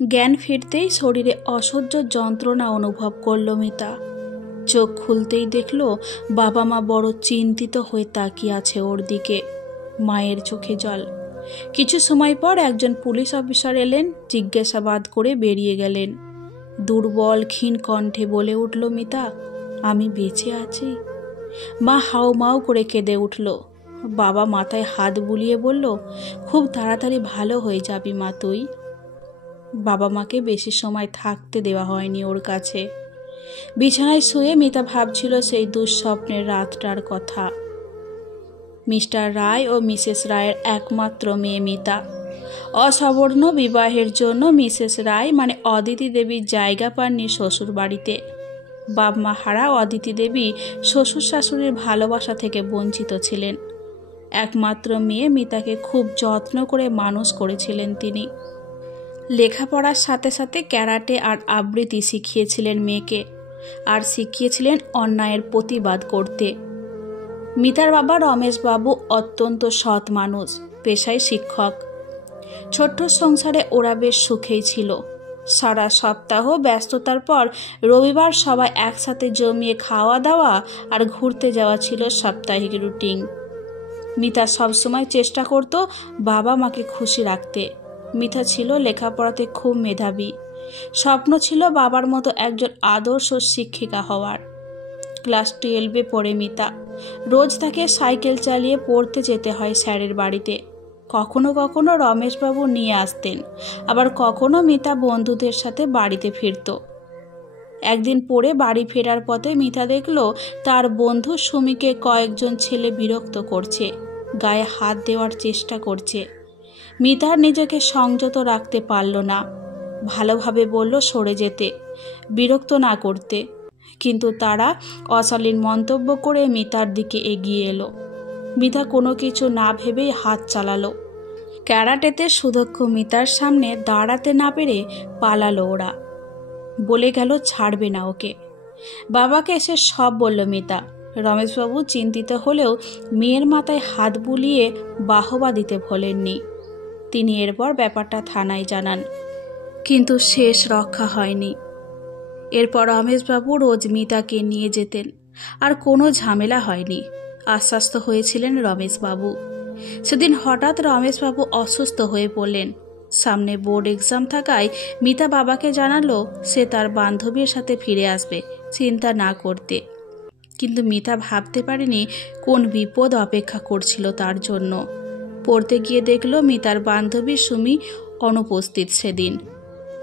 জ্ঞান ফিরতেই শরীরে অসহ্য যন্ত্রণা অনুভব করল মিতা। চোখ খুলতেই দেখল বাবা মা বড় চিন্তিত হয়ে তাকিয়ে আছে ওর দিকে। মায়ের চোখে জল। কিছু সময় পর একজন পুলিশ অফিসার এলেন, জিজ্ঞাসাবাদ করে বেরিয়ে গেলেন। দুর্বল ক্ষীণ কণ্ঠে বলে উঠল মিতা, আমি বেঁচে আছি। মা হাউমাউ করে কেঁদে উঠল। বাবা মাথায় হাত বুলিয়ে বলল, খুব তাড়াতাড়ি ভালো হয়ে যাবি মা তুই। বাবা মাকে বেশি সময় থাকতে দেওয়া হয়নি ওর কাছে। বিছানায় শুয়ে মিতা ভাবছিল সেই দুঃস্বপ্নের রাতটার কথা। মিস্টার রায় ও মিসেস রায়ের একমাত্র মেয়ে মিতা। অসবর্ণ বিবাহের জন্য মিসেস রায় মানে অদিতি দেবীর জায়গা পাননি শ্বশুর বাড়িতে। বাপ মা হারা অদিতি দেবী শ্বশুর শাশুড়ির ভালোবাসা থেকে বঞ্চিত ছিলেন। একমাত্র মেয়ে মিতাকে খুব যত্ন করে মানুষ করেছিলেন তিনি। লেখাপড়ার সাথে সাথে ক্যারাটে আর আবৃত্তি শিখিয়েছিলেন মেয়েকে, আর শিখিয়েছিলেন অন্যায়ের প্রতিবাদ করতে। মিতার বাবা রমেশবাবু অত্যন্ত সৎ মানুষ, পেশায় শিক্ষক। ছোট্ট সংসারে ওরা বেশ সুখেই ছিল। সারা সপ্তাহ ব্যস্ততার পর রবিবার সবাই একসাথে জমিয়ে খাওয়া দাওয়া আর ঘুরতে যাওয়া ছিল সাপ্তাহিক রুটিন। মিতা সবসময় চেষ্টা করত বাবা মাকে খুশি রাখতে। মিতা ছিল লেখাপড়াতে খুব মেধাবী। স্বপ্ন ছিল বাবার মতো একজন আদর্শ শিক্ষিকা হওয়ার। ক্লাস 12-এ পড়ে মিতা। রোজ তাকে সাইকেল চালিয়ে পড়তে যেতে হয় স্যারের বাড়িতে। কখনো কখনো রমেশবাবু নিয়ে আসতেন, আবার কখনো মিতা বন্ধুদের সাথে বাড়িতে ফিরত। একদিন পড়ে বাড়ি ফেরার পথে মিতা দেখল তার বন্ধু সুমিকে কয়েকজন ছেলে বিরক্ত করছে, গায়ে হাত দেওয়ার চেষ্টা করছে। মিতার নিজেকে সংযত রাখতে পারল না। ভালোভাবে বলল সরে যেতে, বিরক্ত না করতে, কিন্তু তারা অশালীন মন্তব্য করে মিতার দিকে এগিয়ে এলো। মিতা কোনো কিছু না ভেবেই হাত চালালো। ক্যারাটেতে সুদক্ষ মিতার সামনে দাঁড়াতে না পেরে পালালো ওরা। বলে গেল ছাড়বে না ওকে। বাবাকে এসে সব বলল মিতা। রমেশবাবু চিন্তিত হলেও মেয়ের মাথায় হাত বুলিয়ে বাহবা দিতে ভোলেননি। তিনি এরপর ব্যাপারটা থানায় জানান, কিন্তু শেষ রক্ষা হয়নি। এরপর রমেশবাবু রোজ মিতাকে নিয়ে যেতেন, আর কোনো ঝামেলা হয়নি। আশ্বস্ত হয়েছিলেন রমেশবাবু। সেদিন হঠাৎ রমেশবাবু অসুস্থ হয়ে পড়লেন। সামনে বোর্ড এক্সাম থাকায় মিতা বাবাকে জানালো সে তার বান্ধবীর সাথে ফিরে আসবে, চিন্তা না করতে। কিন্তু মিতা ভাবতে পারেনি কোন বিপদ অপেক্ষা করছিল তার জন্য। পড়তে গিয়ে দেখল মিতার বান্ধবী সুমি অনুপস্থিত সেদিন।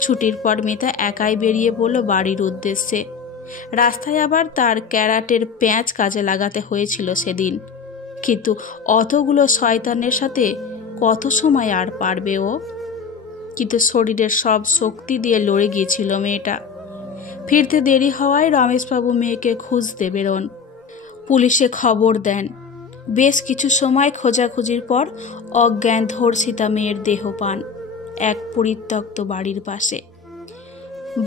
ছুটির পর মিতা একাই বেরিয়ে পড়ল বাড়ির উদ্দেশ্যে। রাস্তায় আবার তার ক্যারাটের প্যাঁচ কাজে লাগাতে হয়েছিল সেদিন। কিন্তু অতগুলো শয়তানের সাথে কত সময় আর পারবে ও? কিন্তু শরীরের সব শক্তি দিয়ে লড়ে গিয়েছিল মেয়েটা। ফিরতে দেরি হওয়ায় রমেশবাবু মেয়েকে খুঁজতে বেরোন। পুলিশে খবর দেন। বেশ কিছু সময় খোঁজাখুঁজির পর অজ্ঞান ধর্ষিতা মেয়ের দেহ পান এক পরিত্যক্ত বাড়ির পাশে।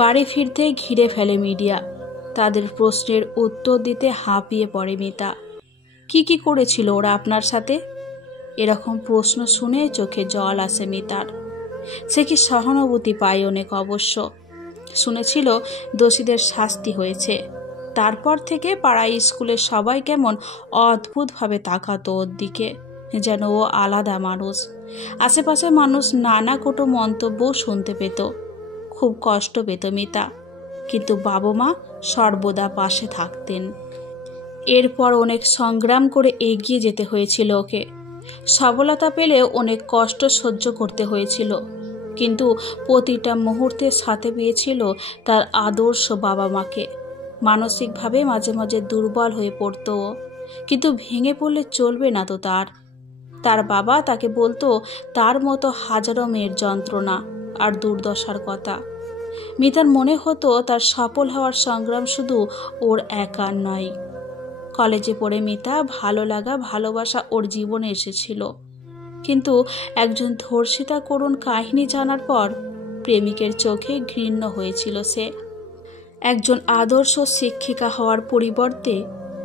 বাড়ি ফিরতে ঘিরে ফেলে মিডিয়া। তাদের প্রশ্নের উত্তর দিতে হাঁপিয়ে পড়ে মিতা। কি করেছিল ওরা আপনার সাথে? এরকম প্রশ্ন শুনে চোখে জল আসে মিতার। সে কি সহানুভূতি পায় অনেক অবশ্য। শুনেছিল দোষীদের শাস্তি হয়েছে। তারপর থেকে পাড়ায় স্কুলে সবাই কেমন অদ্ভুতভাবে তাকাতো ওর দিকে, যেন ও আলাদা মানুষ। আশেপাশে মানুষ নানা কটু মন্তব্যও শুনতে পেত। খুব কষ্ট পেত মিতা, কিন্তু বাবা মা সর্বদা পাশে থাকতেন। এরপর অনেক সংগ্রাম করে এগিয়ে যেতে হয়েছিল ওকে। সফলতা পেলেও অনেক কষ্ট সহ্য করতে হয়েছিল, কিন্তু প্রতিটা মুহূর্তের সাথে পেয়েছিল তার আদর্শ বাবা মাকে। মানসিকভাবে মাঝে মাঝে দুর্বল হয়ে পড়ত ও, কিন্তু ভেঙে পড়লে চলবে না তো তার বাবা তাকে বলতো তার মতো হাজারো মেয়ের যন্ত্রণা আর দুর্দশার কথা। মিতার মনে হতো তার সফল হওয়ার সংগ্রাম শুধু ওর একার নয়। কলেজে পড়ে মিতা ভালো লাগা ভালোবাসা ওর জীবনে এসেছিল, কিন্তু একজন ধর্ষিতা করুণ কাহিনী জানার পর প্রেমিকের চোখে ঘৃণ্য হয়েছিল সে। একজন আদর্শ শিক্ষিকা হওয়ার পরিবর্তে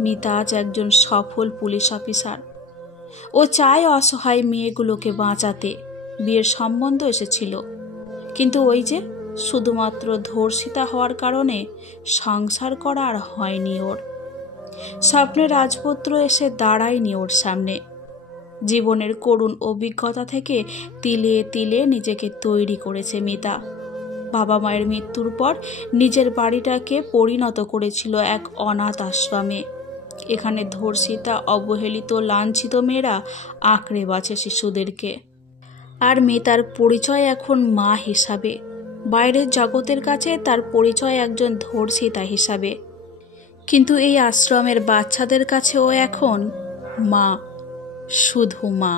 মিতা আজ একজন সফল পুলিশ অফিসার। ও চায় অসহায় মেয়েগুলোকে বাঁচাতে। বিয়ের সম্বন্ধ এসেছিল, কিন্তু ওই যে শুধুমাত্র ধর্ষিতা হওয়ার কারণে সংসার করা আর হয়নি ওর। স্বপ্নের রাজপুত্র এসে দাঁড়ায়নি ওর সামনে। জীবনের করুণ অভিজ্ঞতা থেকে তিলে তিলে নিজেকে তৈরি করেছে মিতা। বাবা মায়ের মৃত্যুর পর নিজের বাড়িটাকে পরিণত করেছিল এক অনাথ আশ্রমে। এখানে ধর্ষিতা, অবহেলিত, লাঞ্ছিত মেয়েরা আঁকড়ে বাঁচে শিশুদেরকে। আর মিতার পরিচয় এখন মা হিসাবে। বাইরের জগতের কাছে তার পরিচয় একজন ধর্ষিতা হিসাবে, কিন্তু এই আশ্রমের বাচ্চাদের কাছেও এখন মা, শুধু মা।